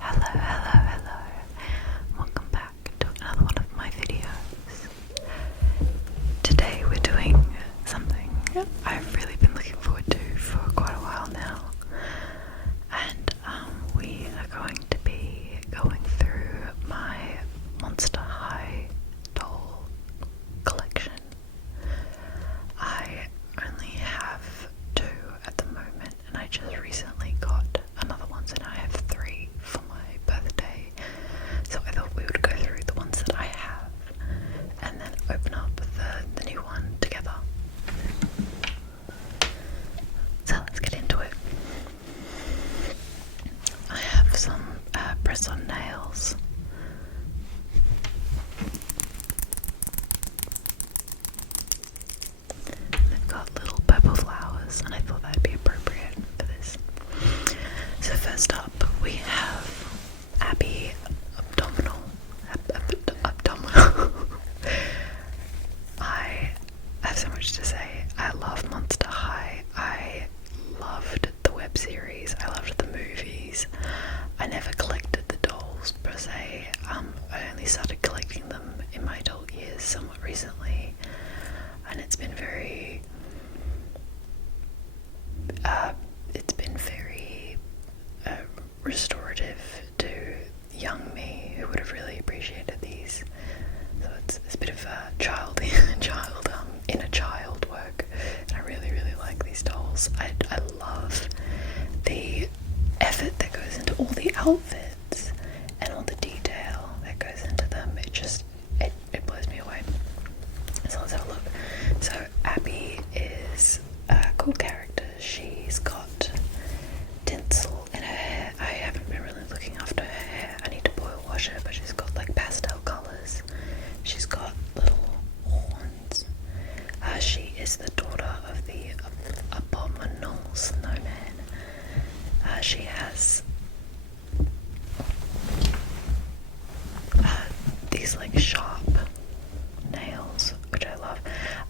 Hello. Welcome back to another one of my videos. Today we're doing something I've really been looking forward to for quite a while now. And we are going to be going through my Monster High doll collection. I only have 2 at the moment, and I just recently got another one, so now I have 3 for my birthday. So I thought we would go through the ones that I have and then open up the new one together. So let's get into it. I have some press-on nails. They've got little purple flowers, and I thought that'd be appropriate for this. So first up, we have Abbey Abominable. I have so much to say. I love Monster High. I loved the web series. I loved the movies. I never collected the dolls per se. I only started collecting them in my adult years somewhat recently, and it's been very restorative to young me who would have really appreciated these. So it's a bit of a inner child work, and I really like these dolls. I love the effort that goes into all the outfits and all the detail that goes into them. It blows me away. So let's have a look. So Abbey is a cool character. She's got tinsel in her hair. I haven't been really looking after her hair. I need to boil wash her, but she's got like pastel colours. She's got little horns. She is the daughter of the Abominable snowman. She has these like sharp nails, which I love.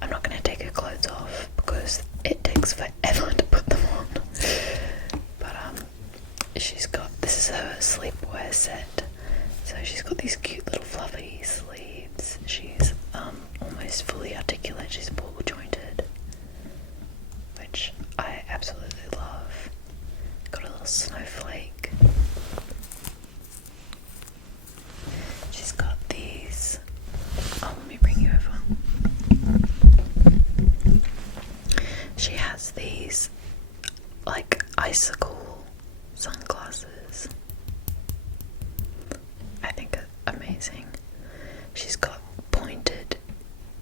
I'm not going to take her clothes off because it takes forever to put them on. But this is her sleepwear set. So she's got these cute little fluffy sleeves. She's almost fully articulate. She's ball jointed, which I absolutely love. Got a little snowflake. She's got these. Oh, let me bring you over. She has these like icicle sunglasses. I think amazing. She's got pointed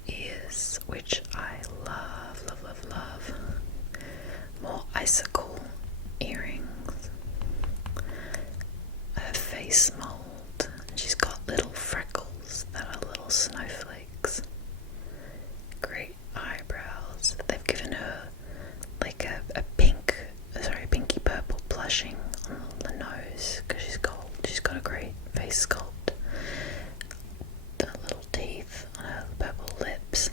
ears, which I love. More icicle earrings. Her face mold. She's got little freckles that are little snowflakes. Great eyebrows. They've given her like a pinky purple blushing on the nose because she's gold. She's got a great face sculpt. The little teeth on her purple lips.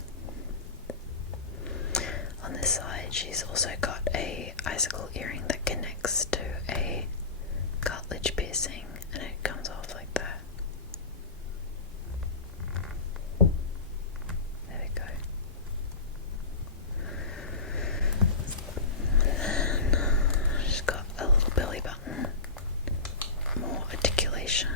On this side, she's also got a icicle earring that connects to a cartilage piercing, and it comes off like that. There we go. And then she's got a little belly button, more articulation.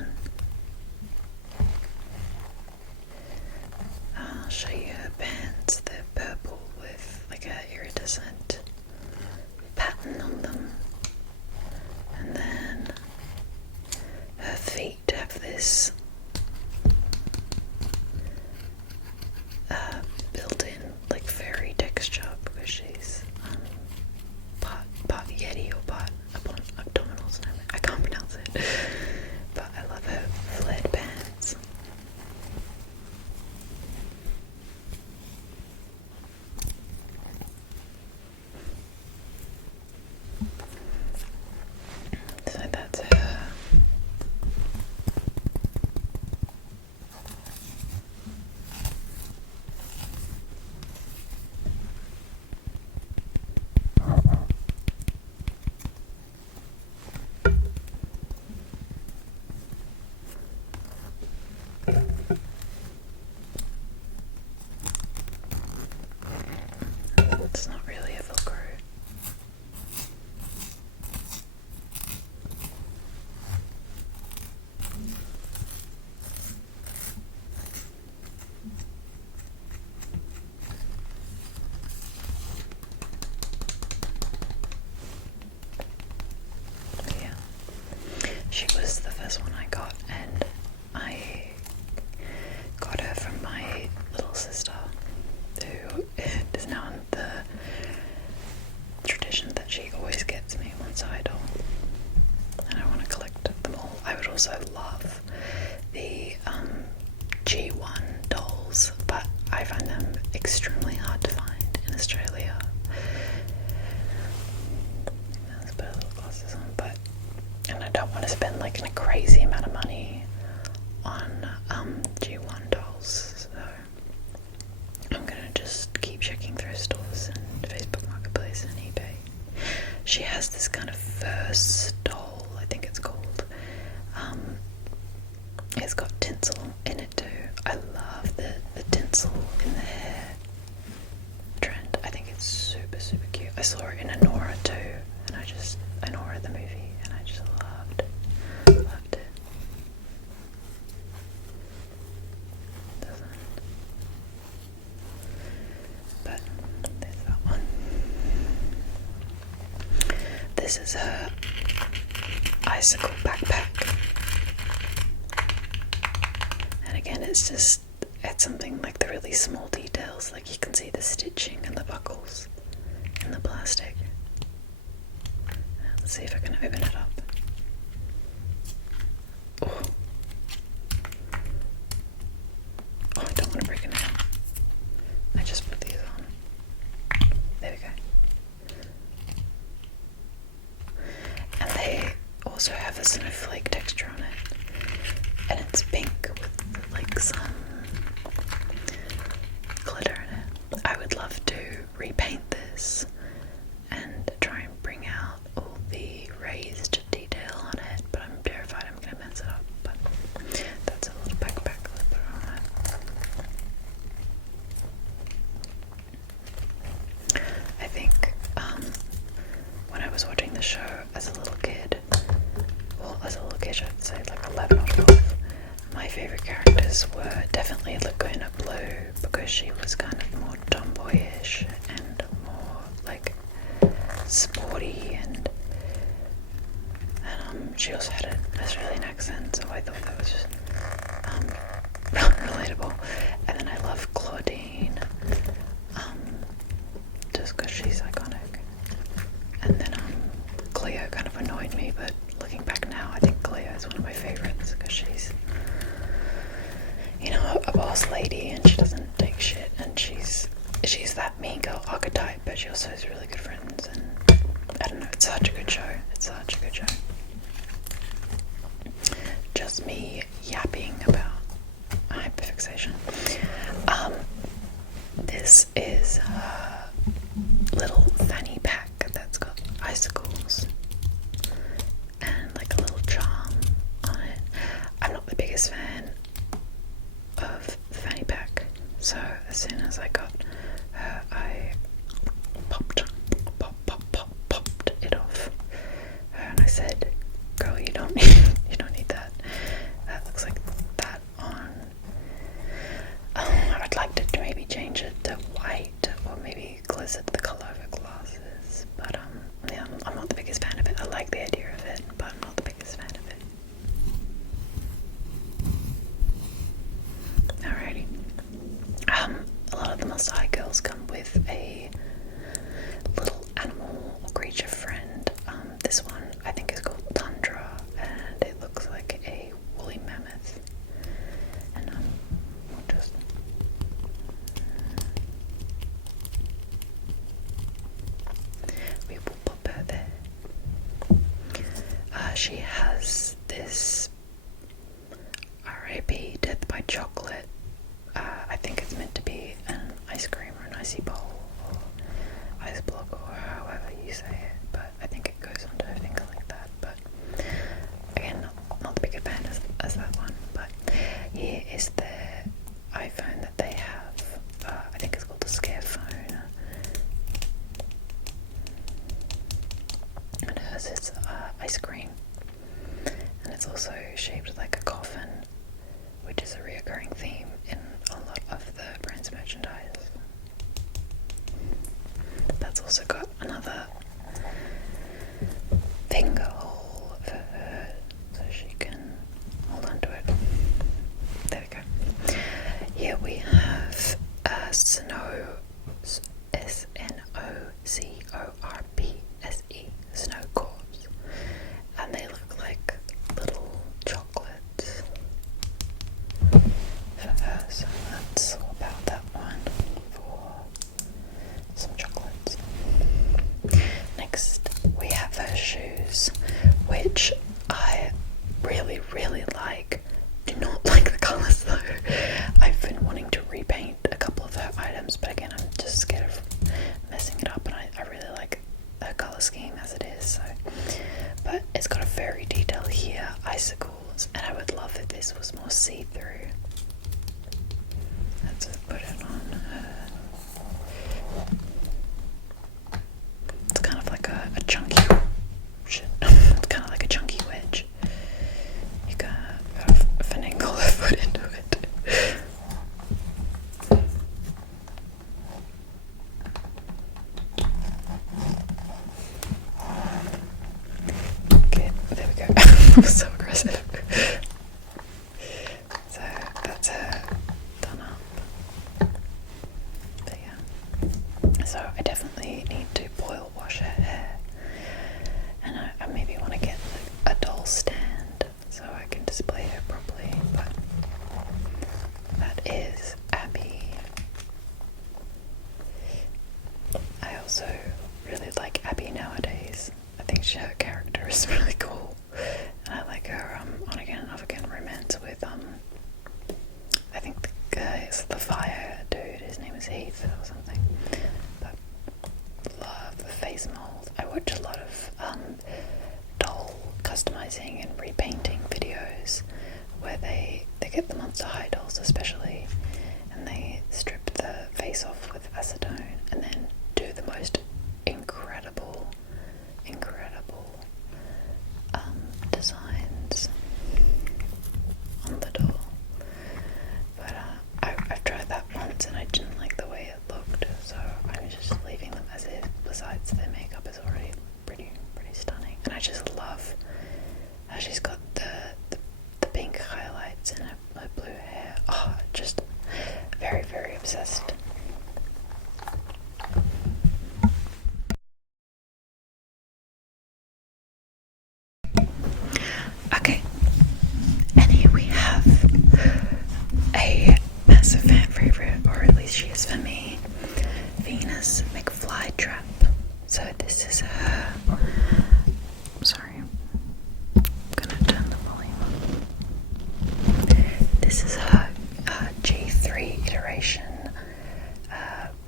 I'll show you her pants. They're purple with like a iridescent pattern on them. And then her feet have this built-in like fairy texture because she's part Yeti or part Abdominal snowman. I can't pronounce it, but I love her flared pants. So that's her. suicidal, and I want to collect them all. I would also love the G1 dolls, but I find them extremely hard to find in Australia. Let's put a little glasses on, and I don't want to spend like a crazy amount of money on G1 dolls, so I'm gonna just keep checking thrift stores and Facebook Marketplace and eBay. She has this kind of first doll, I think it's called. It's got tinsel in it too. I love the tinsel in the hair trend. I think it's super, super cute. I saw it in Anora too, and Anora the movie, and I just loved it. But there's that one. This is her icicle backpack. And again, it's something like the really small details, like you can see the stitching and the buckles in the plastic. Let's see if I can open it up. Oh, I don't want to break it now. I just put these on. There we go. And they also have a snowflake texture on it, and it's pink with like some glitter in it. I would love to repaint this and try and bring out all the raised detail on it, but I'm terrified I'm going to mess it up. But that's a little backpack to put on it. I think when I was watching the show as a little kid, I'd say like 11 or 12, my favourite characters were definitely Laguna Blue, because she was kind of more tomboyish and more like sporty, and she also had an Australian accent, so I thought that was just relatable. And then I love Claudine, just because she's iconic. And then Cleo kind of annoyed me, but looking back now, I think Cleo is one of my favourites, because she's, you know, a boss lady, and she doesn't take shit, and she's that mean girl archetype, but she also has really good friends, and I don't know, it's such a good show. Just me yapping about hyperfixation. This is a little fanny pack that's got icicles and like a little charm on it. I'm not the biggest fan of the fanny pack, so as soon as I got her, I popped it off her, and I said, "Girl, you don't need that. That looks like that on." I'd like to maybe change it to white, or maybe gliss it the colour of her glasses. But yeah, I'm not the biggest fan of it. I like the idea of it, but I'm not the biggest fan of it. Alrighty. A lot of the Maasai girls come with a little animal or creature friend. This one I think is called Tundra, and it looks like a woolly mammoth. And we'll just we will pop her there. She has this R.I.P. Death by Chocolate. I think it's meant to be an ice cream or an icy bowl or ice block, or however you say it, but I think it goes onto a finger like that. But again, not the bigger fan as that one. But here is the iPhone that they have. I think it's called the Scare Phone. And hers is ice cream, and it's also shaped like a coffin, which is a reoccurring theme in a lot of the brand's merchandise. That's also got another finger hole for her, so she can hold on to it. There we go. Here we have Snow, Snowcorpse, fur shoes, which I really, really like. Do not like the colours though. I've been wanting to repaint a couple of her items, but again, I'm just scared of messing it up, and I really like her colour scheme as it is. So, but it's got a furry detail here, icicles, and I would love if this was more see-through. Let's put it on her. It's kind of like a chunky. It's kind of like a chunky wedge. You gotta finagle her foot into it. Okay, there we go. That was so aggressive. So that's her done up. But yeah. So I definitely need to boil wash her hair. And I maybe want to get a doll stand so I can display her properly, but that is Abbey. I also really like Abbey nowadays. I think her character is really cool, and I like her on again and off again romance with I think the guy is the fire dude. His name is Heath or something. But love the face mold. I watch a lot of doll customizing and repainting videos where they get the Monster High dolls especially, and they strip the face off with acetone and then do the most incredible designs on the doll. But I've tried that once and I didn't like the way it looked, so I'm just leaving them as is. Besides, their makeup is already pretty stunning, and I just love how she's got the pink highlights in her blue hair. Oh, just very, very obsessed. Okay, and here we have a massive fan favorite, or at least she is for me, Venus McFlytrap. So this is her. Sorry, I'm gonna turn the volume up. This is her G3 iteration,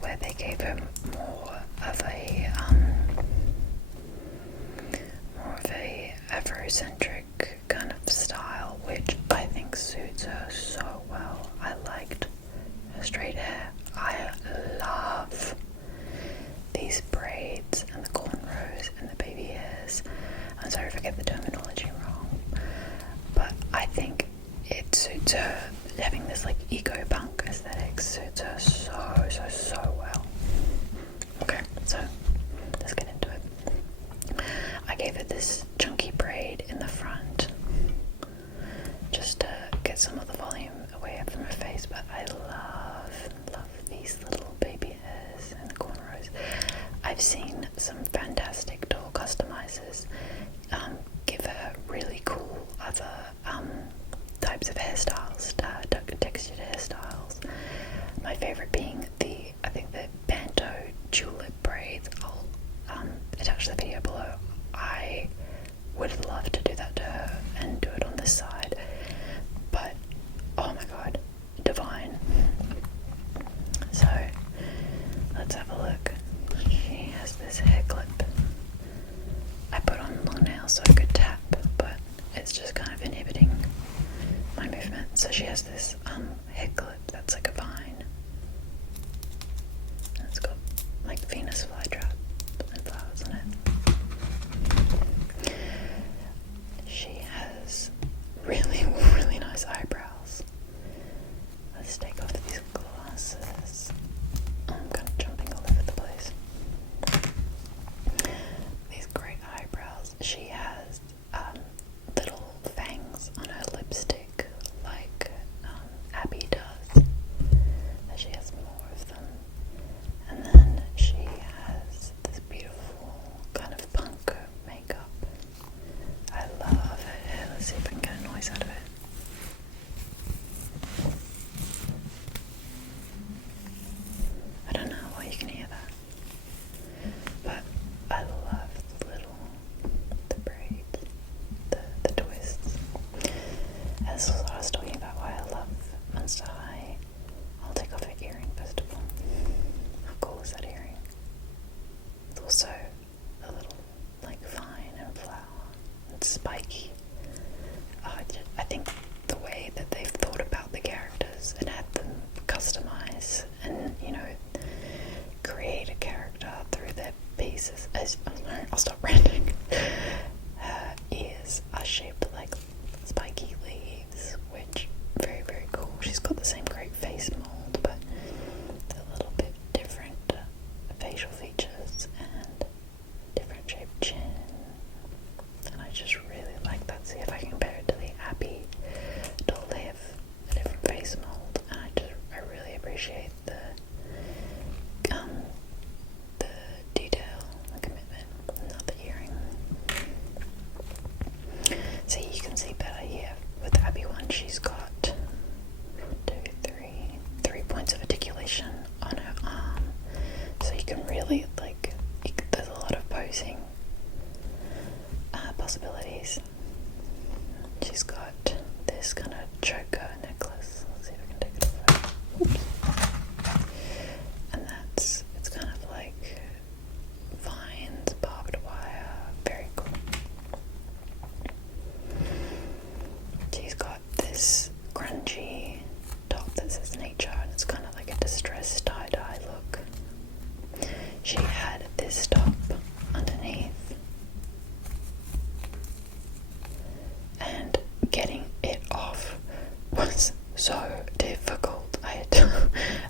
where they gave her more of a Afrocentric kind of style, which I think suits her so well. I liked her straight hair. I love these braids and the cornrows and the baby hairs. I'm sorry if I get the terminology wrong, but I think it suits her. Having this like eco punk aesthetic suits her so well. Okay, so let's get into it. I gave it this chunky braid in the front just to get some of the volume away from her face, but I love these little baby hairs and cornrows. I've seen some fantastic doll customizers give her really cool other types of hairstyles, textured hairstyles. My favorite being the Bantu tulip braids. I'll attach the video below. I would love to do that to her and do it on this side, but oh my god, divine. So let's have a look. She has this hair clip. I put on long nails so I could tap, but it's just kind of inhibiting my movement. So she has this hair clip that's like a vine, and it's got like Venus flytrap and flowers on it. She has really face. She's got this kind of choker necklace. Let's see if I can take it off. Oops. And it's kind of like vines, barbed wire. Very cool. She's got this grungy top that says nature, and it's kind of like a distressed tie-dye look. She had this top underneath, and getting it off was so difficult. I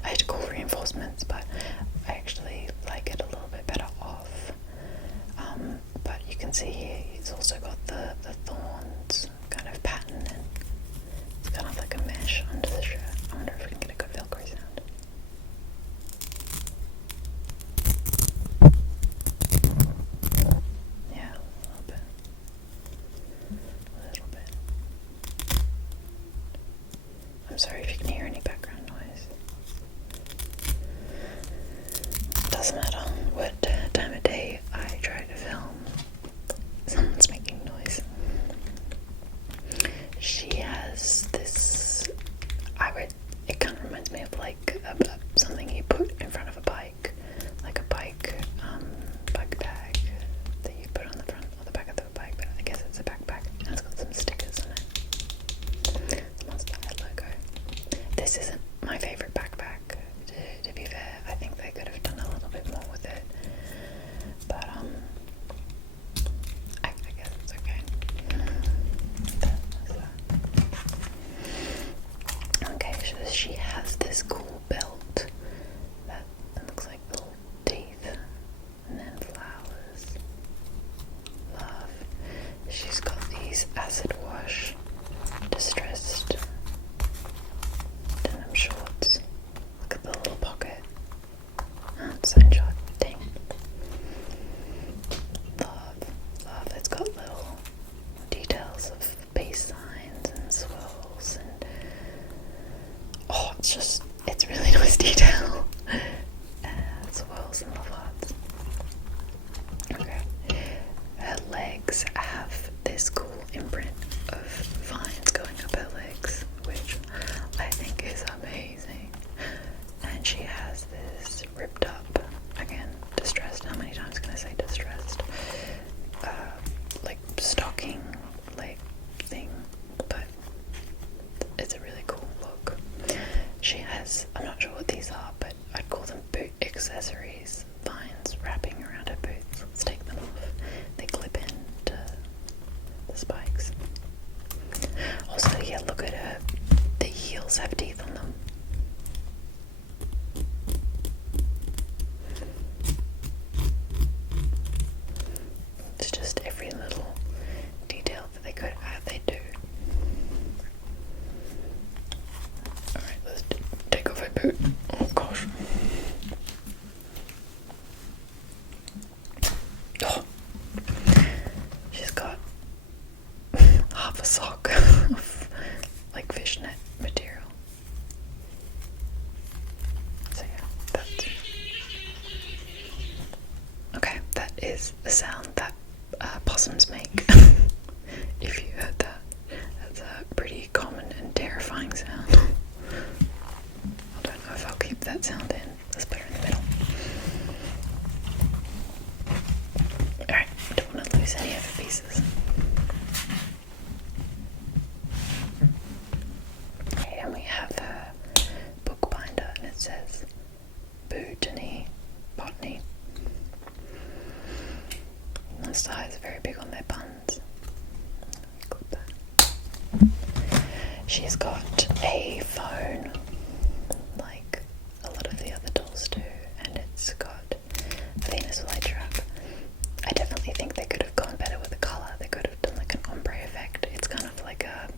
had to call reinforcements, but I actually like it a little bit better off. But you can see here it's also got the thorns kind of pattern, and it's kind of like a mesh under the shirt. I wonder if we can get a good Velcro sound. Yeah, a little bit. A little bit. I'm sorry if you can hear any background noise. Doesn't matter what time of day I try to film. Someone's making noise. She has this, it kind of reminds me of like something you put in front of a bike, like a bike bag that you put on the front or the back of the bike, but I guess it's a backpack, and it's got some stickers on it. The Monster Head logo. This isn't my favourite backpack, to be fair. I think they could have done a little bit more with it, but I guess it's okay. Okay, so she has this cool belt that looks like little teeth and then flowers. Love. She's got these acid wash distressed denim shorts. Look at the little pocket. Oh, it's sunshot. Dang. Love. It's got little details of base signs and swirls, and it's really nice detail. Swirls and love hearts. Okay. Her legs have this cool imprint of vines going up her legs, which I think is amazing. And she has this ripped up, again, distressed. How many times can I say distressed? Like stocking, like thing, but it's a really cool look. She has, I'm not sure what these are, but I'd call them boot accessories, vines wrapping around her boots. Let's take them off. They clip into the spikes. Also, yeah, look at her. The heels have teeth on them. It's just every little detail that they could add, they do. Alright, let's take off her boot. Oh gosh. Oh. She's got half a sock of like fishnet material. So yeah, that's okay. That is the sound that possums make. If you heard that, that's a pretty common and terrifying sound. I don't know if I'll keep that sound in. Let's put her in the middle. Alright, don't want to lose any of the pieces. Okay, and we have a book binder, and it says Botany. On the sides are very big on their buns. Clip that. She's got a phone, like a lot of the other dolls do, and it's got Venus flytrap. I definitely think they could have gone better with the colour. They could have done like an ombre effect. It's kind of like a,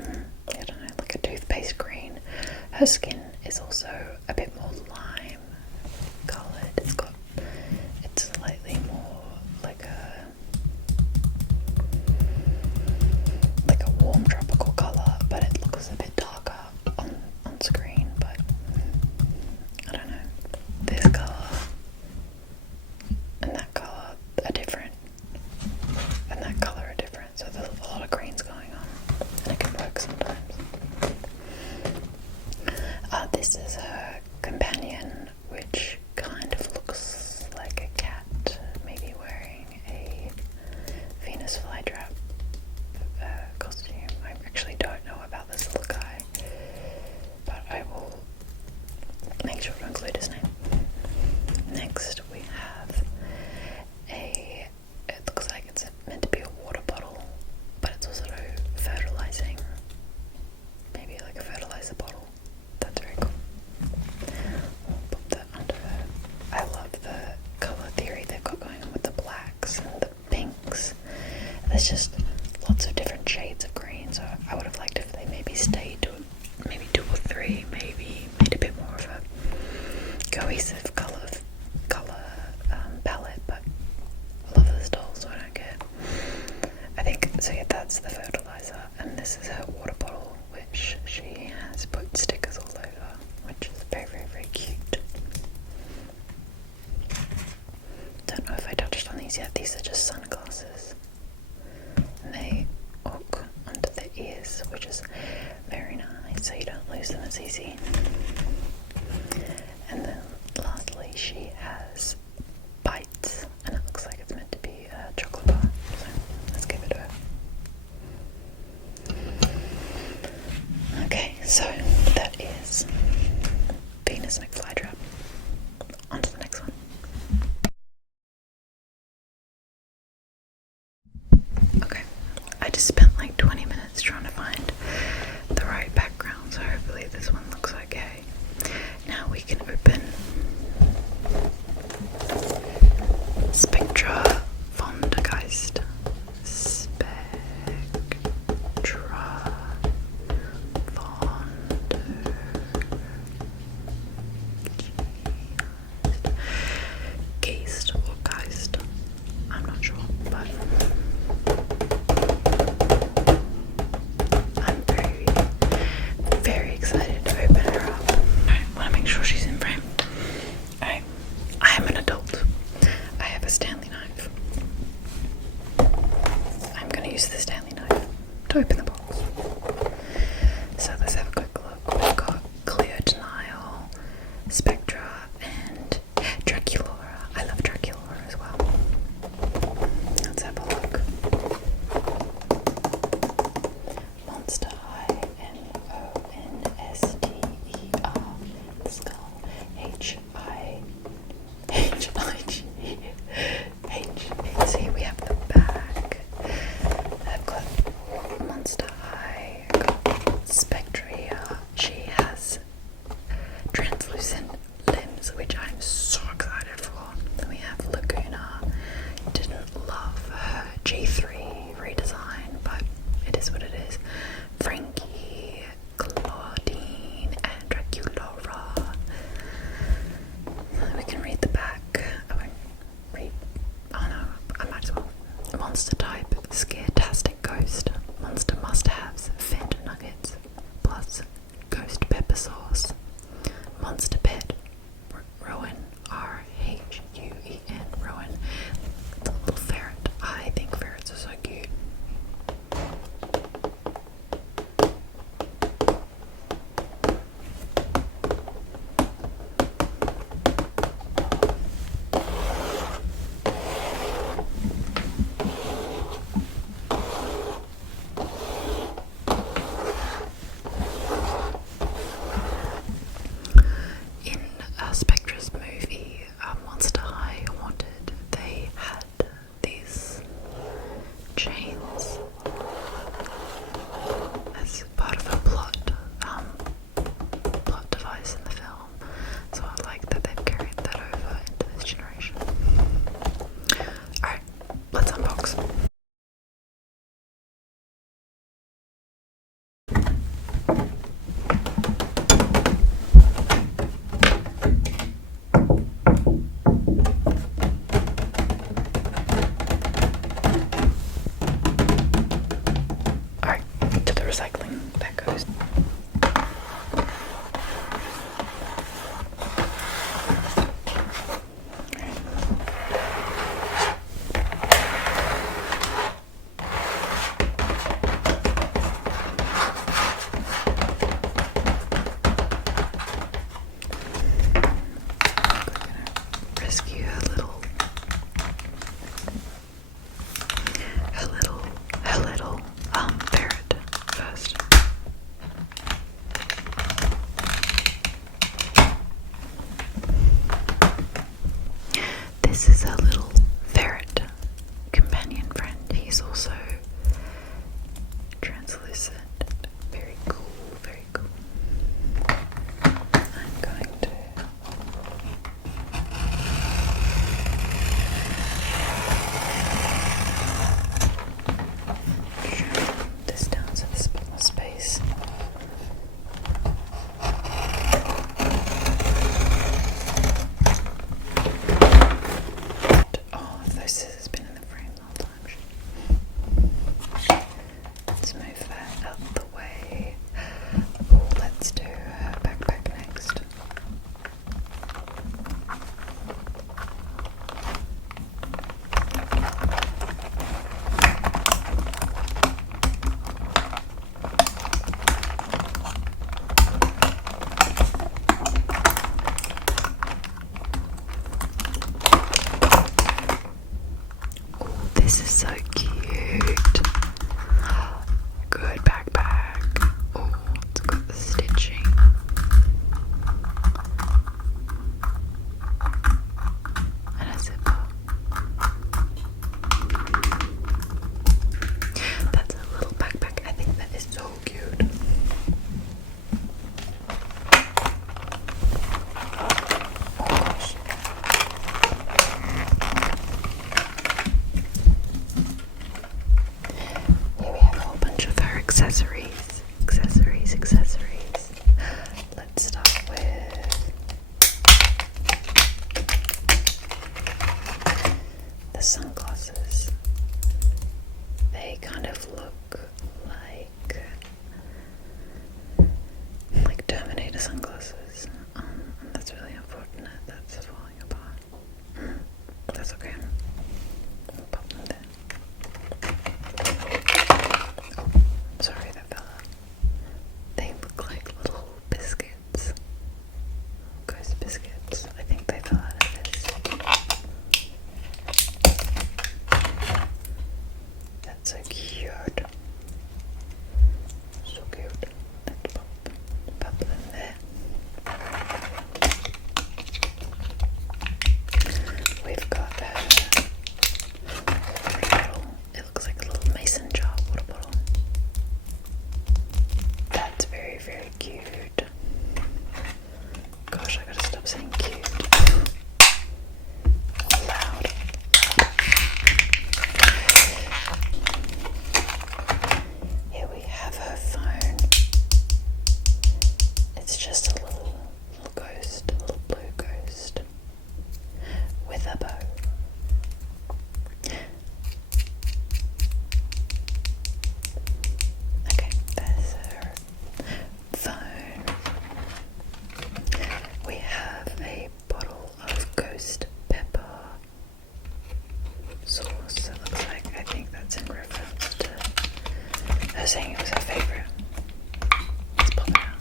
I don't know, like a toothpaste green. Her skin is also a bit more lime coloured. It's slightly more like a warm tropical colour, but it looks a bit darker on screen. But I don't know, this colour and that colour are different, and there's just lots of different shades of green, so I would have liked if they maybe stayed to maybe 2 or 3, maybe made a bit more of a cohesive colour palette, but I love this doll, so I don't care. I think, so yeah, that's the fertilizer, and this is her water bottle, which she has put stickers all over, which is very, very, very cute. Don't know if I touched on these yet. These are just sunglasses, and they hook onto the ears, which is very nice, so you don't lose them as easy. And then lastly, she has bites, and it looks like it's meant to be a chocolate bar, so let's give it to her. Okay, so that is Venus McFlytrap. On to the next one. Okay, I just spent like 20 minutes trying to find the right background, so hopefully this one looks okay. Now we can open Spectra Vondergeist. Spectra Vondergeist or Geist. I'm not sure, but I'm very, very excited to open her up. I want to make sure she's in frame. I am an adult. I have a Stanley knife. I'm going to use the Stanley knife to open the box. So let's have a quick look. We've got Clear Denial, Spectra, and Draculaura. I love Draculaura as well. Let's have a look. Monster High, Monster, Skull, H-I-G-H. See, we have the back. I've got Monster High, I've got Spectra here. She has translucent limbs, which I'm so excited for. Then we have Laguna. Didn't love her G3 redesign, but it is what it is. Frankie, Claudine, and Draculaura. We can read the back. I won't read. Oh no, I might as well. Monster type, Scaretastic Ghost. Monster must-haves, Fent Nuggets, plus Ghost Pepper Sauce. Monster Pet, Rowan, R-H-U-E-N, Rowan. The little ferret. I think ferrets are so cute. so cute. Good backpack. Oh, it's got the stitching. And a zipper. That's a little backpack. I think that is so cute. Here we have a whole bunch of her accessories. Let's start with the sunglasses. They kind of look like Terminator sunglasses. And that's really unfortunate. That's falling apart. That's okay. We'll pop them there. Oh, sorry, that fell out. They look like little biscuits. Ghost biscuits. I think they fell out of this. That's so cute. So cute. Let's pop them there. We've got a water bottle. It looks like a little mason jar water bottle. That's very, very cute. Gosh, I gotta stop saying cute. Loud. Here we have her phone. It's just a little ghost, a little blue ghost with a bow. Okay, there's her phone. We have a bottle of ghost pepper sauce. It looks like, I think that's in reference to her saying it was her favourite. Let's pop it out.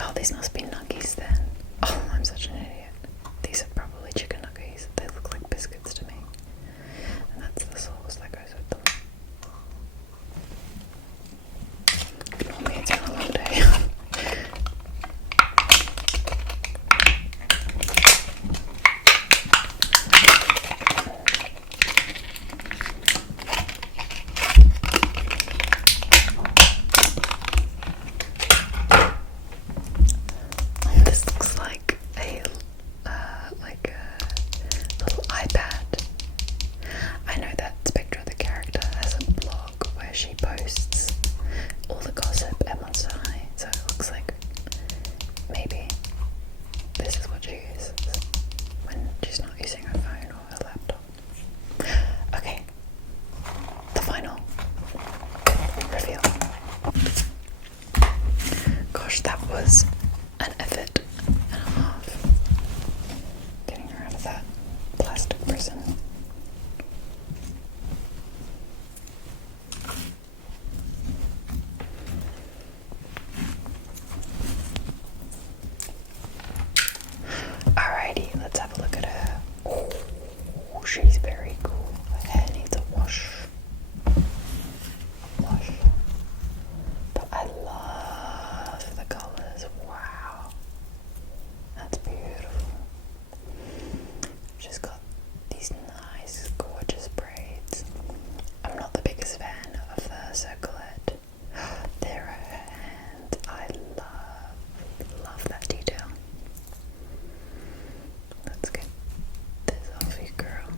Oh, these must be nuggies then. Oh, I'm such an idiot. These are probably chicken nuggies. They look like biscuits to me. And that's the sauce that goes with them. Ignore me, it's been a long day. This looks like a little iPad. I know that Spectra, the character, has a blog where she posts all the gossip at Monster High, so it looks like maybe this is what she uses when she's not using her phone or her laptop. Okay, the final reveal. Gosh, that was an effort and a half getting her out of that plastic prison. Alrighty, let's have a look at her. Oh, she's very cool. Her hair needs a wash. But I love the colours. Wow. That's beautiful. She's got these nice, gorgeous braids. I'm not the biggest fan of the circlet. There are her hands. I love that detail. Let's get this off you, girl.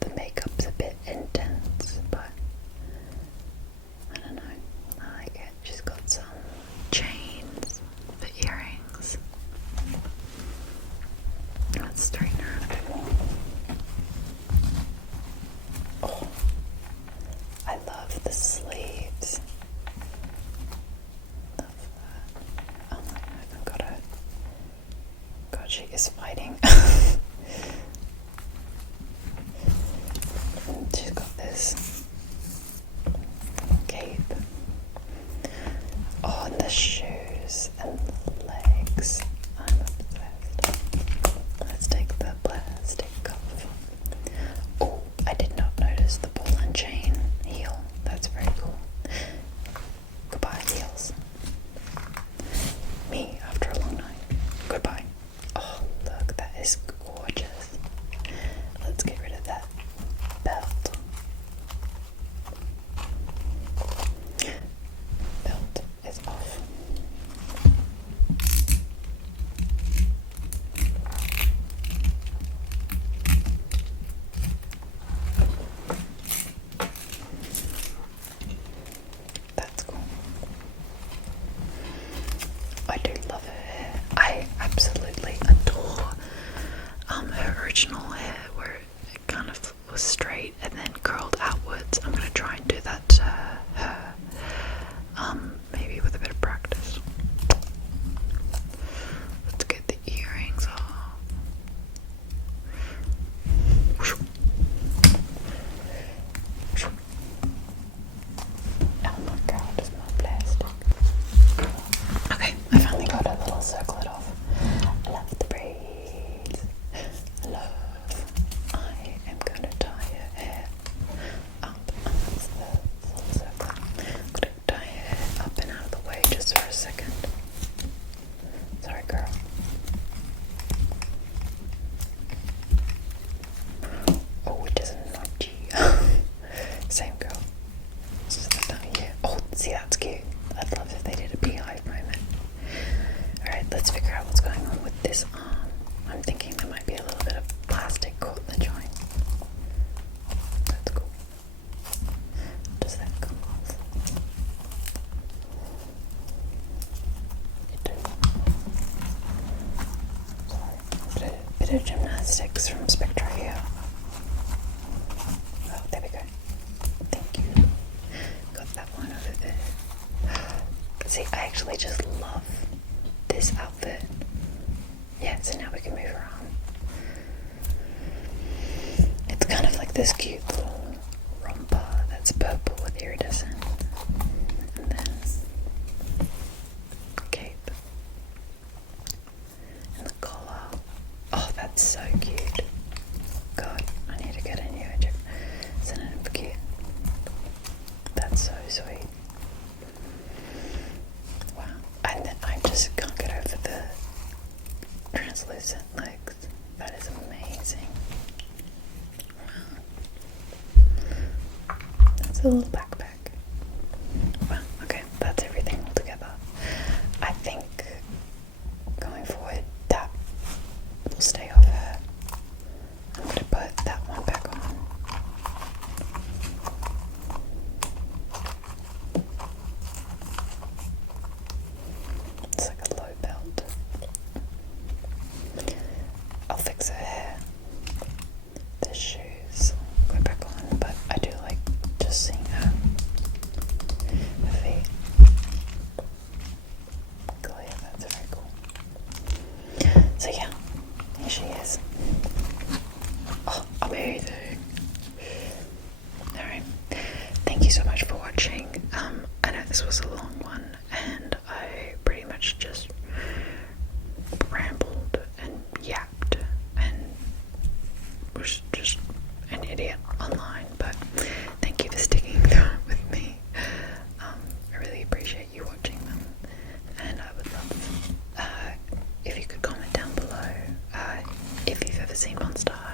The makeup's a bit intense, but I don't know. I like it. She's got some chains for earrings. Let's straighten her out a bit more. Oh, I love the sleeves. Love that. Oh my god, I've got her. God, she is fighting. She's got this cape. Oh, and the shoes and the legs. I'm obsessed. Let's take the plastic off. sticks from Spectra here. Oh, there we go. Thank you. Got that one over there. See, I actually just love this outfit. Yeah, so now we can move around. It's kind of like this cute little romper that's purple with iridescent. And then cape. And the collar. Oh, that's so cute. God, I need to get a new synonym for cute. That's so sweet. Wow. And then I just can't get over the translucent legs. That is amazing. Wow. That's a little backpack. Wow, okay, that's everything all together. I think going forward that will stay off her. I'm going to put that one back on. It's like a low belt. I'll fix her hair. The shoes go back on, but I do like just seeing her feet. Cool, yeah, that's very cool. So yeah, here she is. Oh, amazing. Alright, thank you so much for watching. I know this was a long one, and I pretty much just rambled and yapped and was just an idiot online, but thank you for sticking through it with me. I really appreciate you watching them, and I would love if you could comment down below if you've ever seen Monster High.